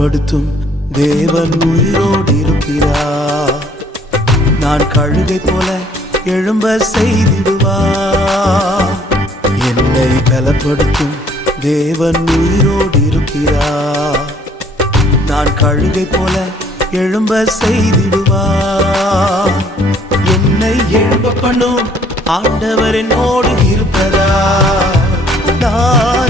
பலப்படுத்தும் தேவன் உயிரோடு இருக்கிறார். நான் கழுகை போல எழும்ப செய்திடுவார். என்னை பலப்படுத்தும் தேவன் உயிரோடு இருக்கிறார். நான் கழுகை போல எழும்ப செய்திடுவார். என்னை எழும்ப பண்ணும் ஆண்டவர் என்னோடு இருப்பதா நான்